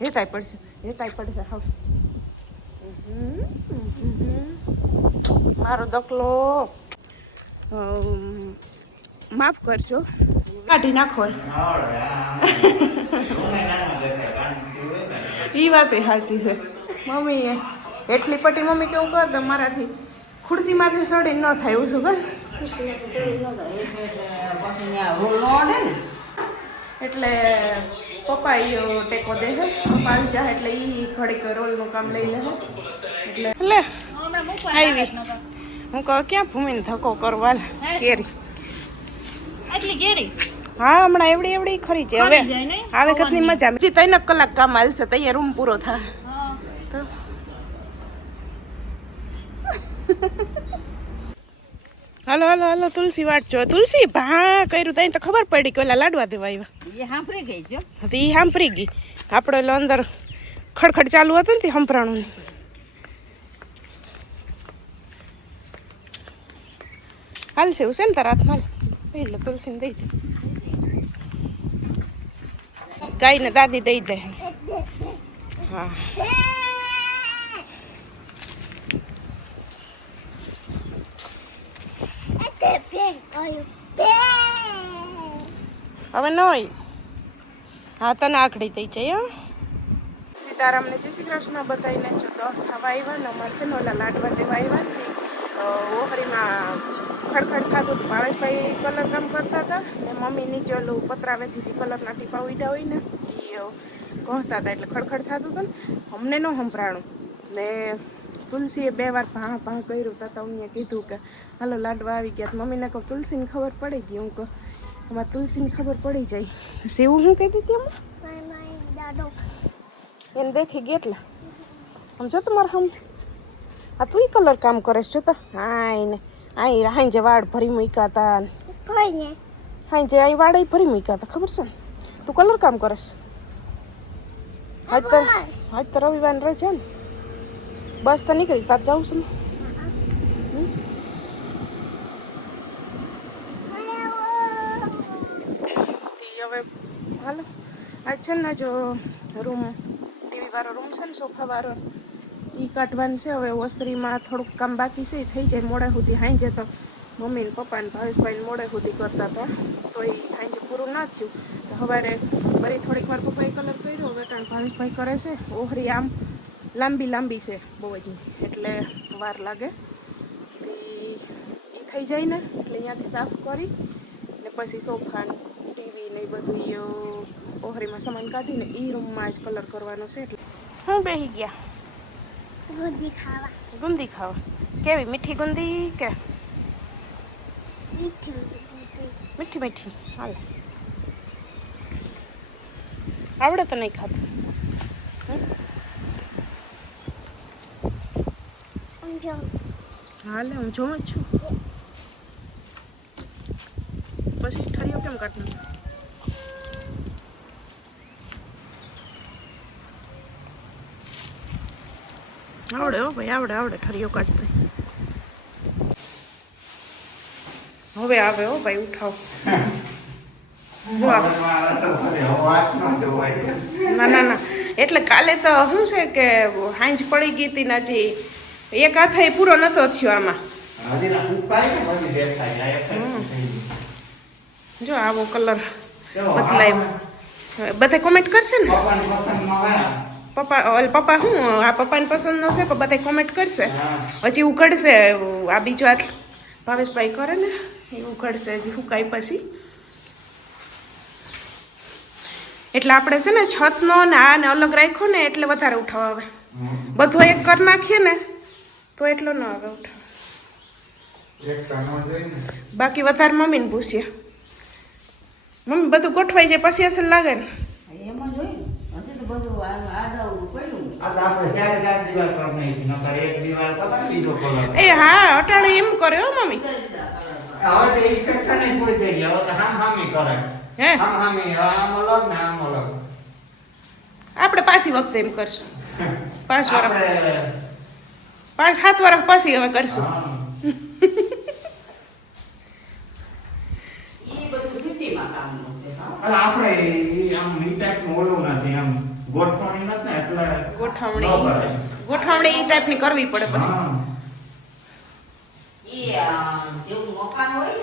એ કાંઈ પડશે હવે મારો દકલો માફ કરજો કાઢી નાખો એ વાત સાચી છે મમ્મી એટલી પટ્ટી મમ્મી કેવું કર દે મારાથી ખુરશીમાંથી સડી ન થાય એવું શું કર એટલે પપ્પા એ ટેકો દે હે પપ્પા આવી જાય એટલે એ ઘડીક રોલનું કામ લઈ લે એટલે આવી હું કહું ક્યાં ભૂમિને ધક્કો કરવા કેરી હા હમણાં એવડી ખરી છે હવે આવે કેટલી મજા હજી 3 કલાક કામ હાલશે તો અહીંયા રૂમ પૂરો થાય તો હાલો હાલો હાલો તુલસી વાટ જો તુલસી ભા કર્યું તઈ તો ખબર પડી કે ઓલા લાડવા દેવા આવ્યા એ સાંભળી ગઈ છે એ સાંભળી ગઈ આપણે એટલે અંદર ખડખડ ચાલુ હતું ને તે સંભળાણું હાલશે એવું છે ને તારા હાથમાં એટલે તુલસીને દઈ દે ગાયને દાદી દઈ દે હા હવે ન હોય હા તને આખડી થઈ જાય સીતારામને જય શ્રી કૃષ્ણ બધાને જો તો ખાવા આવ્યા ને અમારે છે ને ઓલા લાડવા દેવા આવ્યા ને ઓહરીમાં ખડખડ થતું હતું ભાવેશભાઈ કલર કામ કરતા હતા ને મમ્મી નીચે ઓલું પતરાવેથી જે કલરના ટીપા ઉડ્યા હોય ને એ કહતા હતા એટલે ખડખડ થતું હતું ને અમને ન સંભળાણું ને તુલસીએ 2 વાર ભા કર્યું તા અમને કીધું કે હાલો લાડવા આવી ગયા મમ્મીને કહું તુલસીને ખબર પડી ગઈ હું કહું અમારે તુલસીને ખબર પડી જાય સેવું હું કહેતી હતી એમાં એને દેખી ગઈ એટલે સમજો તમારે હમ આ તું કલર કામ કરે છે જોતા હાઈને હાઈ વાળ ભરી મૂક્યા હતા હાઈ અહીં વાળ ભરી મૂક્યા હતા ખબર છે ને તું કલર કામ કરસ આજ તો રવિવાર રજા ને બસ તો નીકળી તાર જાઉં છે હવે હાલો આજ છે ને જો રૂમ ટીવી વાળો રૂમ છે ને સોફા વાળો એ કાઢવાનું છે હવે ઓસરીમાં થોડુંક કામ બાકી છે થઈ જાય મોડે સુધી હાઈ જતો મમ્મી ને પપ્પા ને ભાવેશભાઈ મોડે સુધી કરતા હતા તો એ હાઈ પૂરું ના થયું તો સવારે બરી થોડીક વાર પપ્પાએ કલર કર્યો હવે કારણ ભાવેશભાઈ કરે છે ઓહરી આમ લાંબી છે બહુ જ એટલે વાર લાગે એ થઈ જાય ને એટલે અહીંયાથી સાફ કરી ને પછી સોફા ટીવી ને એ બધું ઓહરીમાં સામાન કાઢીને એ રૂમમાં જ કલર કરવાનો છે એટલે હું બેસી ગયા ગુંદી ખાવા કેવી મીઠી ગુંદી કે મીઠી હાલ આવડે તો નહીં ખાતું હાલે હું જોઉં જ છું પછી ઠરીઓ કેમ કાઢવાનું આવડે હો ભાઈ આવડે ઠરીઓ કાઢતો હવે આવે હો ભાઈ ઉઠાવ ના એટલે કાલે તો શું છે કે હાંજ પડી ગઈ હતી નજી એક હાથે પૂરો નતો થયો આમાં જો આવો કલર બદલાય બધા કોમેન્ટ કરશે ને પપ્પા શું આ પપ્પાને પસંદ ન છે પણ બધા કોમેન્ટ કરશે હજી ઉઘડશે આ બીજો હાથ ભાવેશભાઈ કરે ને એ ઉઘડશે હજી હુકાય પછી એટલે આપણે છે ને છતનો ને આ ને અલગ રાખ્યો ને એટલે વધારે ઉઠાવ આવે બધો એક કરી નાખીએ ને તો એટલો ન આવે ઉઠાવ બાકી વધારે મમ્મીને પૂછીએ મમ્મી બધું ગોઠવાઈ જાય પછી અસર લાગે ને એ હા અટાણે એમ કરે હો મમ્મી આપણે પાછી વખતે એમ કરશું 5 વર્ષ 5-7 વર્ષ પછી હવે કરશું આપણે આમ મીટાક ઓલું નથી આમ ગોઠવણ ગોઠવણી ગોઠવણી ટાઈપની કરવી પડે પછી. જેવું મકાન હોય ને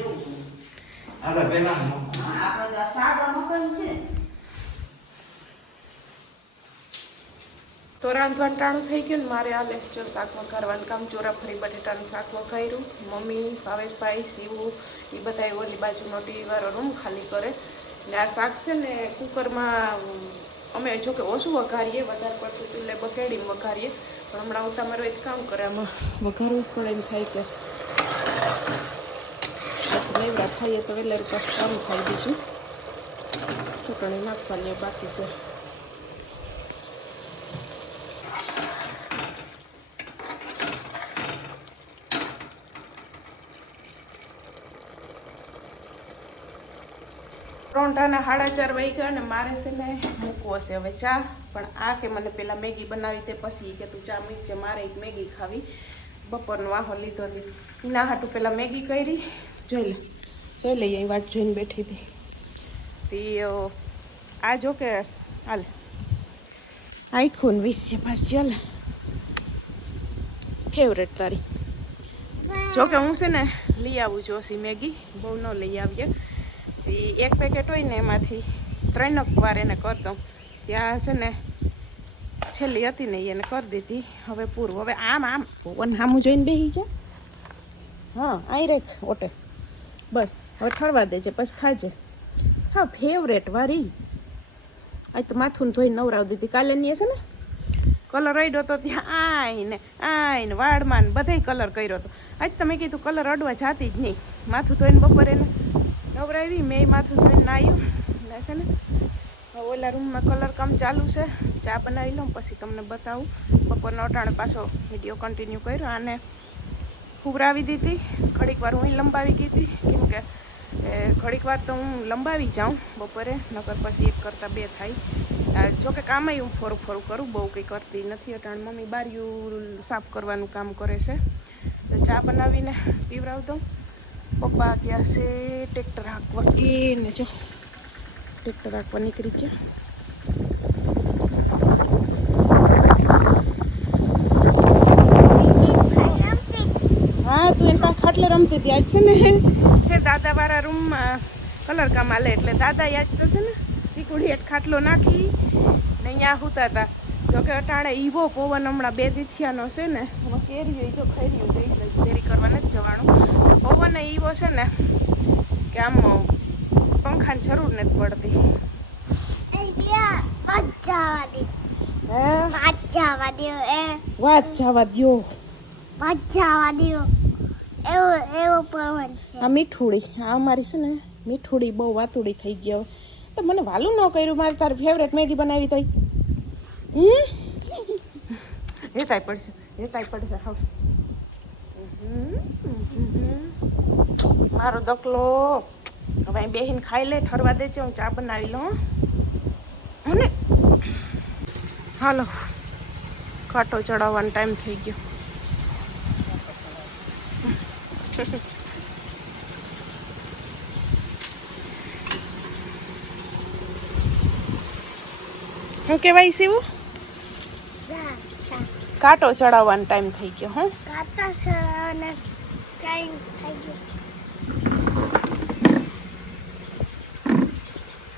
એવું આપણે તો સાદા મકાન છે. તો રાંધવાનું ટાણું થઈ ગયું ને મારે આ લેસ જો શાક વઘારવાનું કામ. ચોરાફળી બટેટાનું શાક વઘાર્યું. મમ્મી ભાવેશભાઈ શિવું એ બધા ઓલી બાજુનો ટીવીવાળો રૂમ ખાલી કરે ને આ શાક છે ને કુકરમાં અમે જોકે ઓછું વઘારીએ, વધારે પડતું ચૂલે બકેડીને વઘારીએ, પણ હમણાં હું તમારું એક કામ કરે આમાં વઘારવું પડે એમ થાય કે નેવરા ખાઈએ તો એટલે પાછું કામ ખાઈ દઈશું. ચૂંટણી નાખવાની બાકી છે. રોંઢાના 4:30 વાગ્યા અને મારે છે ને મૂકવો છે હવે ચા. પણ આ કે મને પહેલાં મેગી બનાવી તે પછી કે તું ચા મૂકજે, મારે એક મેગી ખાવી. બપોરનો વાહો લીધો એના હાટું પહેલાં મેગી કરી. જોઈ લઈએ અહીં વાટ જોઈને બેઠી હતી તે આ જો કે હાલ આખું 20 છે પાછી. હાલ ફેવરેટ તારી. જોકે હું છે ને લઈ આવું જોશી મેગી, બહુ ન લઈ આવીએ. એક પેકેટ હોય ને એમાંથી 3 વાર એને કરી દઉં. ત્યાં છે ને છેલ્લી હતી ને એને કરી દીધી. હવે પૂરું. હવે આમ પવન સામું જોઈને બેસી જા. હા અહીં રેખ ઓટે બસ. હવે ઠરવા દેજે પછી ખાજે. હા ફેવરેટ વારી. આજ તો માથું ધોઈને નવરાવી દીધી. કાલે ની છે ને કલર અડ્યો તો ત્યાં આઈને વાળમાં ને બધાય કલર કર્યો હતો. આજ તો મેં કીધું કલર અડવા જાતી જ નહીં. માથું ધોઈને બપોરે ને નવરાવી. મેં માથું ધોઈને નાહ્યું ને છે ને ઓલા રૂમમાં કલર કામ ચાલુ છે. ચા બનાવી લઉં પછી તમને બતાવું. બપોરનો અટાણે પાછો વિડીયો કન્ટિન્યુ કર્યો. આને ઉભરાવી દીધી. ઘડીક વાર હું લંબાવી ગઈ હતી કેમ કે ઘડીક વાર તો હું લંબાવી જાઉં બપોરે, નકર પછી 1 કરતાં 2 થાય. જોકે કામય હું ફોરું કરું, બહુ કંઈ કરતી નથી. અટાણે મમ્મી બારીયું સાફ કરવાનું કામ કરે છે. તો ચા બનાવીને પીવરાવ દઉં. પપ્પા ગયા છે ટ્રેક્ટર હાંકવા. એને જો ટ્રેક્ટર હાંકવા નીકળી ગયા. હા તું એની પાસે ખાટલે રમતી હતી. આજ છે ને હે દાદાવાળા રૂમમાં કલર કામ હાલે એટલે દાદા યાદ તો છે ને ચીકુડી હેઠ ખાટલો નાખી ને અહીંયા સૂતા હતા. જોકે અટાણે ઈવો પવન હમણાં 2 દીથિયાનો છે ને એમાં કેરીઓ જો ખાઈ રહ્યું જઈશ. કેરી કરવા નથી જવાનું. પવન ઈવો છે ને કે આમ પંખાની જરૂર નથી પડતી. વાત જવા દ્યો. આ મીઠુડી આ અમારી છે ને મીઠુડી બહુ વાતુડી થઈ ગયો. તો મને વાલું ન કર્યું. મારે તારી ફેવરેટ મેગી બનાવી તોય હેતાય પડશે હવે. મારો દકલો હવે અહીં બેહીને ખાઈ લે. ઠરવા દે છે. હું ચા બનાવી લઉં ને. હાલો કાંટો ચડાવવાનો ટાઈમ થઈ ગયો. શું કહેવાય શિવું? કાંટો ચડાવવાનો ટાઈમ થઈ ગયો. હું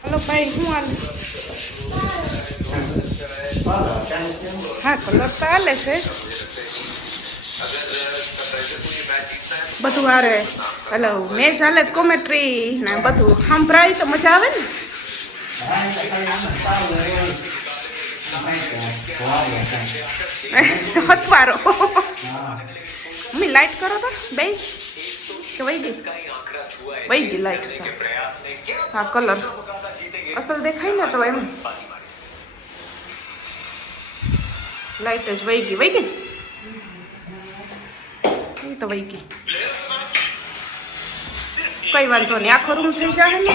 હલો ભાઈ શું હાલ? હા કલર તો હાલે છે બધું. હારે હલો મેચ હાલે કોમેટ્રી ને બધું સંભળાય તો મજા આવે ને. હથવારો મમ્મી લાઈટ કરો તો બે કે વહી ગઈ લાઈટ. હા કલર અસલ દેખાય ને તો એમ લાઈટ જ વહી ગઈ એ તો વહી ગઈ. કઈ વાંધો નહીં. આખો રૂમ થઈ જાય ને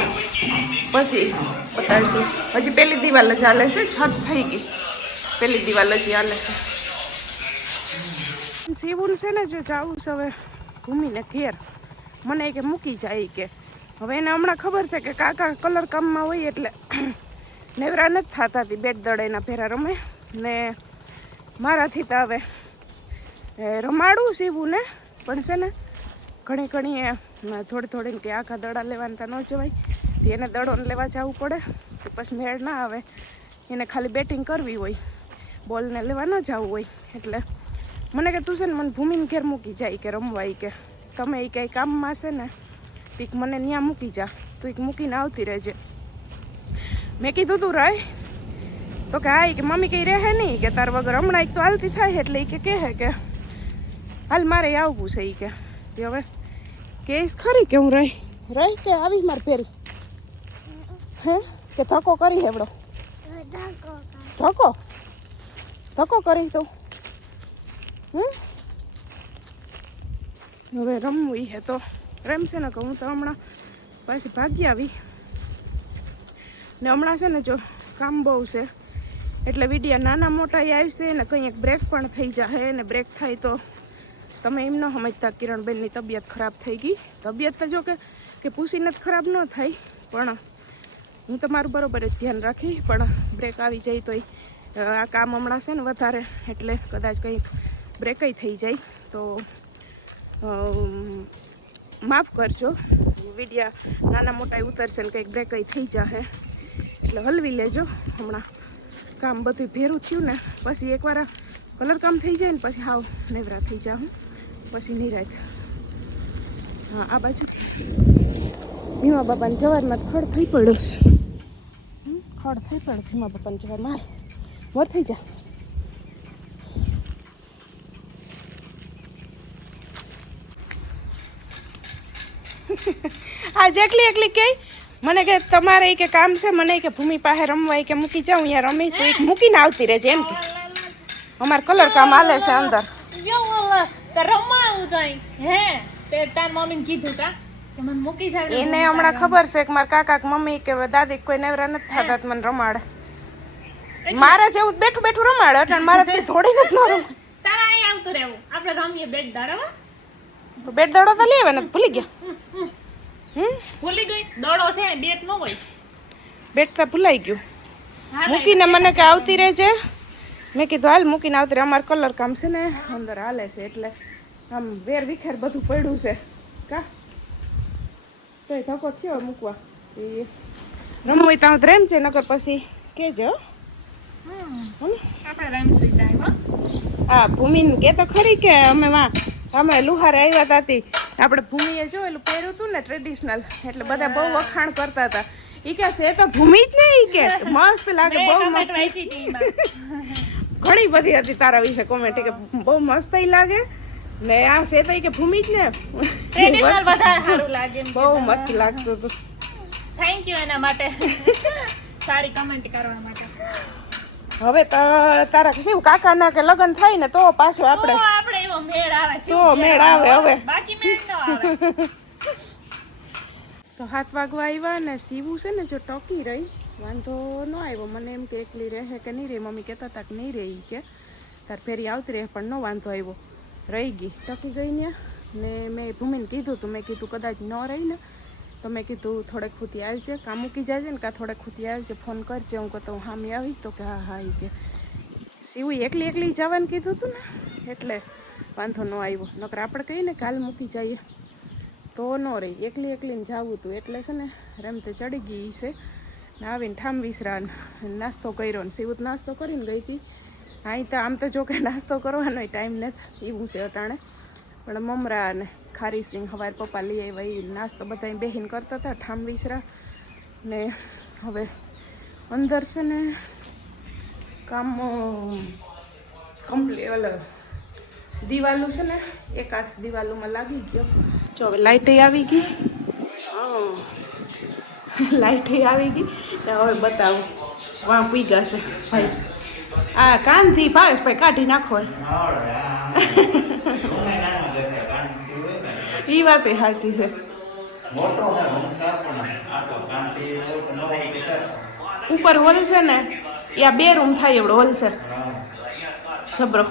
પછી બતાવીશું. હજી પેલી દિવાલ જ હાલે છે. છત થઈ ગઈ, પેલી દિવાલ જ હાલે છે. શિવું છે ને જો જાવું છે હવે ઘૂમીને ઘેર. મને કે મૂકી જાય કે હવે એને હમણાં ખબર છે કે કાકા કલર કામમાં હોય એટલે નેવરા નથી થતા હતી બેટ દડેના ભેરા રમે ને મારાથી તો હવે રમાડું સીવું ને પણ છે ને ઘણી થોડી થોડીને કે આખા દડા લેવાના તો ન જવાય તો એને દડોને લેવા જવું પડે તો પછી મેળ ના આવે એને ખાલી બેટિંગ કરવી હોય બોલને લેવા ન જવું હોય એટલે મને કે તું છે ને મને ભૂમિને ઘેર મૂકી જાય કે રમવા કે તમે એ કંઈ કામમાં છે ને તીક મને ત્યાં મૂકી જા તું એક મૂકીને આવતી રહેજે મેં કીધું તું રહે તો કે હા કે મમ્મી કંઈ રહે નહીં કે તાર વગર હમણાં એક તો હાલતી થાય એટલે એ કહે કે હાલ મારે આવવું છે એ કે હવે કેસ ખરી કે હું રહી કે આવી મારે ફેરી હે કે ધક્કો કરી હેવડો ધક્કો કરી તું હવે રમવું હે તો રમશે ને કે હું તો હમણાં પાછી ભાગી આવી ને હમણાં છે ને જો કામ બહુ છે એટલે વિડીયા નાના મોટા આવશે ને કંઈ એક બ્રેક પણ થઈ જાય ને બ્રેક થાય તો તમે એમ ન સમજતા કિરણબેનની તબિયત ખરાબ થઈ ગઈ તબિયત તો જો કે પૂછીને જ ખરાબ ન થાય પણ હું તમારું બરાબર જ ધ્યાન રાખી પણ બ્રેક આવી જાય તો આ કામ હમણાં છે ને વધારે એટલે કદાચ કંઈક બ્રેકય થઈ જાય તો માફ કરજો વિડીયા નાના મોટા ઉતરશે ને કંઈક બ્રેકય થઈ જશે એટલે હલવી લેજો હમણાં કામ બધું ભેરું થયું ને પછી એકવાર કલર કામ થઈ જાય ને પછી હાવ નેવરા થઈ જાઉં પછી નિરાત હા આ બાજુથી ભીમા બાપાને જવારમાં ખડ થઈ પડ્યો છે ખડ થઈ પડે ભીમા બાપાને જવારમાં વર થઈ જા આજ એકલી કે મને કે તમારે કે કામ છે મને કે ભૂમિ પાસે રમવા કે મૂકી જાઉં અહીંયા રમી તો એક મૂકીને આવતી રહેજે એમ કે અમારે કલર કામ હાલે છે અંદર એને હમણાં ખબર છે કે મારા કાકા મમ્મી કે દાદી કોઈ નેવરા નથી થતા મને રમાડે મારે જેવું બેઠું બેઠું રમાડે એટલે મારે થોડી નથી ન રમે બેટ દડો તો લેવે ને ભૂલી ગયા ભૂલી ગઈ દડો છે બેટ ન હોય બેટ તો ભૂલાઈ ગયું મૂકીને મને કે આવતી રહેજે મેં કીધું હાલ મૂકીને આવતી રહે અમારે કલર કામ છે ને અંદર હાલે છે એટલે આમ વેર વિખેર બધું પડ્યું છે કા તો ધક્કો થયો મૂકવા એ રમવું ત્યાં રેમ છે નકર પછી કેજો આપણે રમશું ટાઈમ હા ભૂમિને કે તો ખરી કે અમે લુહારે આવ્યા હતા આપણે ભૂમિએ જો એલું પહેર્યું હતું ને ટ્રેડિશનલ એટલે બધા બહુ વખાણ કરતા હતા એ કે છે તો ભૂમિ જ ને ઈ કે મસ્ત લાગે બહુ મસ્ત ઘણી બધી હતી તારા વિશે કોમેન્ટ કે બહુ મસ્ત લાગે ને આ છે તો કે ભૂમિ જ ને ટ્રેડિશનલ વધારે સારું લાગે બહુ મસ્ત લાગતું હતું થેન્ક યુ એના માટે સારી કમેન્ટ કરવા માટે હવે તો તારા શું કાકાના કે લગ્ન થાય ને તો પાછો આપણે એવો મેળ આવે તો મેળ આવે હવે બાકી મેળ ન આવે તો 7 વાગવા આવ્યા ને સીવું છે ને જો ટોકી રહી વાંધો ન આવ્યો મને એમ કે એકલી રહે કે નહીં રહે મમ્મી કહેતા હતા કે નહીં રહી કે તાર ફેરી આવતી રહે પણ ન વાંધો આવ્યો રહી ગઈ ટકી ગઈ ત્યાં ને મેં ભૂમિને કીધું તો મેં કીધું કદાચ ન રહી ને તો મેં કીધું થોડેક ખૂતી આવજે કાં મૂકી જાય ને કાં થોડેક ખૂતી આવજે ફોન કરજે હું કહું હામી આવી તો કે હા એ કે સીવું એકલી જવાનું કીધું હતું ને એટલે વાંધો ન આવ્યો નકર આપણે કહીએ ને કાલ મૂકી જઈએ તો ન રહી એકલીને જવું હતું એટલે છે ને રમતે ચડી ગઈ છે ને આવીને ઠામ વિસરા નાસ્તો કર્યો ને સીવું નાસ્તો કરીને ગઈ હતી અહીં તો આમ તો જો કે નાસ્તો કરવાનો ટાઈમ નથી એવું છે અટાણે પણ મમરા ને ખારી સિંગ હવાર પપ્પા લઈ આવ્યા એ નાસ્તો બધા બેહીને કરતા હતા ઠામ વિસરા ને હવે અંદર છે ને કામ કમ્પ્લીટ ઓલો દિવાલું છે ને એક હાથ દિવાલોમાં લાગી ગયો જો હવે લાઇટે આવી ગઈ લાઇટે આવી ગઈ ને હવે બતાવું વાં પીગા છે ભાઈ આ કાનથી ભાવેશભાઈ કાઢી નાખો એ વાત સાચી છે ઉપર હોલ છે ને એ આ 2 રૂમ થાય એવડો હોલ છે જબરો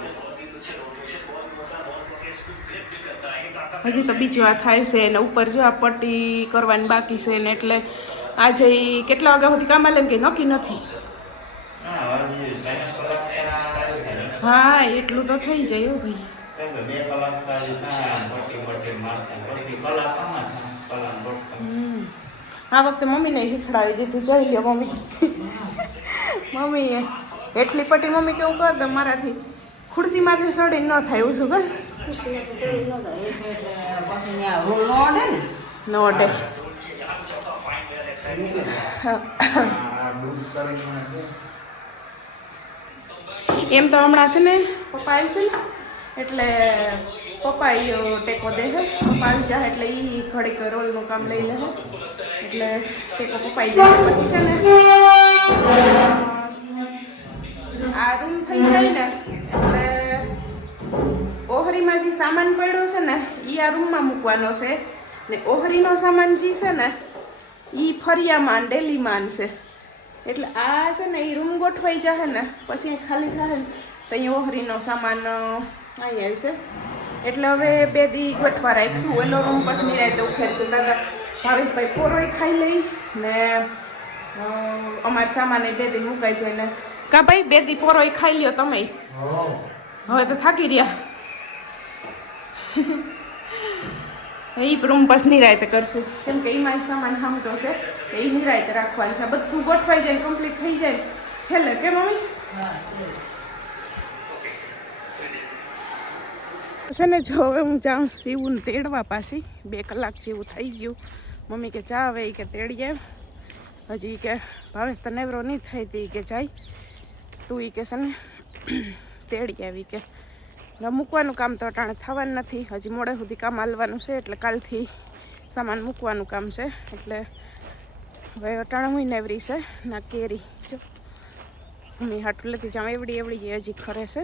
હજી તો બીજું આ થાય છે ને ઉપર જો આ પટ્ટી કરવાની બાકી છે ને એટલે આજે ઈ કેટલા વાગ્યા સુધી કામ આલે ને કંઈ નક્કી નથી. હા એટલું તો થઈ જાય હો ભાઈ. આ વખતે મમ્મીને શીખડાવી દીધું. જોઈ લ્યો મમ્મી. મમ્મીએ એટલી પટ્ટી મમ્મી કેવું કર દે મારાથી ખુરશીમાંથી સડીને ન થાય એવું શું કર ન ઓડે. એમ તો હમણાં છે ને પપ્પા આવશે ને એટલે પપ્પા ટેકો દે હે. પપ્પા આવી જાય એટલે એ ઘડીક રોલનું કામ લઈ લે એટલે ટેકો પપ્પા દે. પછી છે ને આ રૂમ થઈ જાય ને એટલે ઓહરીમાં જે સામાન પડ્યો છે ને એ આ રૂમમાં મૂકવાનો છે ને ઓહરીનો સામાન જે છે ને એ ફરિયામાં ડેલીમાં છે. એટલે આ છે ને એ રૂમ ગોઠવાઈ જાય ને પછી ખાલી થાય ને તો અહીંયા ઓહરીનો સામાન અહીં આવશે. એટલે હવે 2 દી ગોઠવા રાખીશું. એનો રૂમ પછી નિરાય તો ઉખેરશું. દાદા ભાવેશભાઈ પોરોય ખાઈ લઈ ને અમારે સામાન 2 દી મુકાઈ જાય ને કા ભાઈ 2 દી પોરોય ખાઈ લ્યો તમે. હવે તો થાકી રહ્યા. એ રૂમ પછી નિરાયતે કરશું કેમ કે એમાં સામાન હામટો છે એ નિરાયતે રાખવાનું છે. બધું ગોઠવાઈ જાય કમ્પ્લીટ થઈ જાય છેલ્લે કે મમ્મી છે ને. જો હવે હું જાઉં શિવને તેડવા પાછી 2 કલાક જેવું થઈ ગયું. મમ્મી કે ચા આવે કે તેડીએ. હજી કે ભાવેશ તો નેવરો નહીં થાય તે કે જાય તું એ કે છે ને તેડી આવી કે મૂકવાનું કામ તો અટાણે થવાનું નથી. હજી મોડે સુધી કામ હાલવાનું છે એટલે કાલથી સામાન મૂકવાનું કામ છે. એટલે હવે અટાણે હું નેવરી છે ના કેરી જો મમ્મી હાટું લેતી જામ એવડી હજી ખરે છે.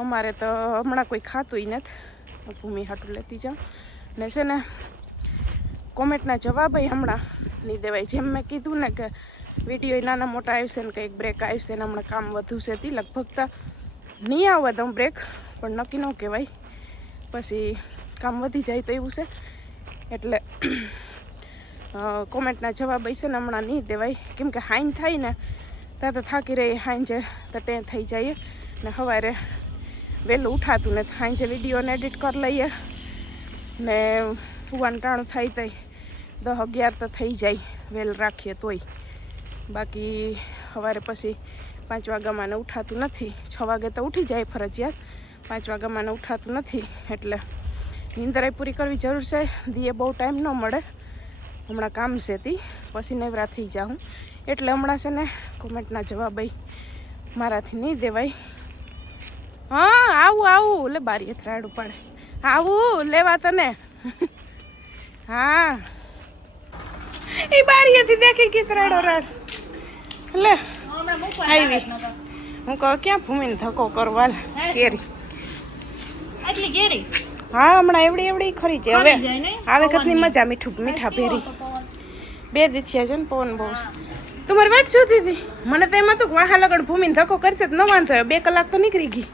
અમારે તો હમણાં કોઈ ખાતું નથી. ભૂમિ હાટું લેતી જાઉં ને છે ને કોમેન્ટના જવાબ હમણાં નહીં દેવાય. જેમ મેં કીધું ને કે વિડીયો નાના મોટા આવશે ને કંઈક બ્રેક આવશે ને હમણાં કામ વધુ છે તે લગભગ તો નહીં આવવા દઉં બ્રેક પણ નક્કી ન કહેવાય. પછી કામ વધી જાય તો એવું છે એટલે કોમેન્ટના જવાબ છે ને હમણાં નહીં દેવાય. કેમ કે હાઈન થાય ને ત્યાં તો થાકી રહી હાઈંજે તો ટે થઈ જાય ને સવારે વહેલું ઉઠાતું ને હાઈંજે વિડીયોને એડિટ કરી લઈએ ને સુવાનું ટાણું થાય તો 10-11 તો થઈ જાય વહેલ રાખીએ તોય. બાકી સવારે પછી 5 વાગ્યામાં ને ઉઠાતું નથી. 6 વાગે તો ઉઠી જાય ફરજિયાત. 5 વાગ્યામાં ને ઉઠાતું નથી એટલે નીંદરાય પૂરી કરવી જરૂર છે. દીએ બહુ ટાઈમ ન મળે. હમણાં કામ છે તી પછી નેવરા થઈ જાઉં એટલે હમણાં છે ને કોમેન્ટના જવાબ મારાથી નહીં દેવાય. હા આવું લે બારી અથડાડું પડે આવું લેવા તને. હા એ બારીએથી દેખી ગીતરાડો રાડ લે આવી. હું કહું ક્યાં ભૂમિને ધક્કો કરવા કેરી આટલી કેરી હા હમણાં એવડી ખરી છે. હવે આવે કતની મજા મીઠા ભેરી 2 દી છે જો ને પવન બહુ છે. તમારી વાટ જોતી હતી મને તો એમાં તો વાહા લગણ ભૂમિને ધક્કો કરશે તો ન વાંધો. 2 કલાક તો નીકળી ગઈ.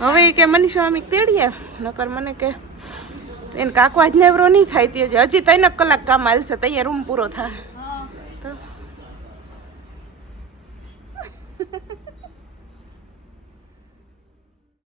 હવે કે મનીષા અમી તેડીએ નકર મને કે એને કાકો આજ નેવરો નહીં થાય તે હજી 3 કલાક કામ હાલશે તો અહીંયા રૂમ પૂરો થાય.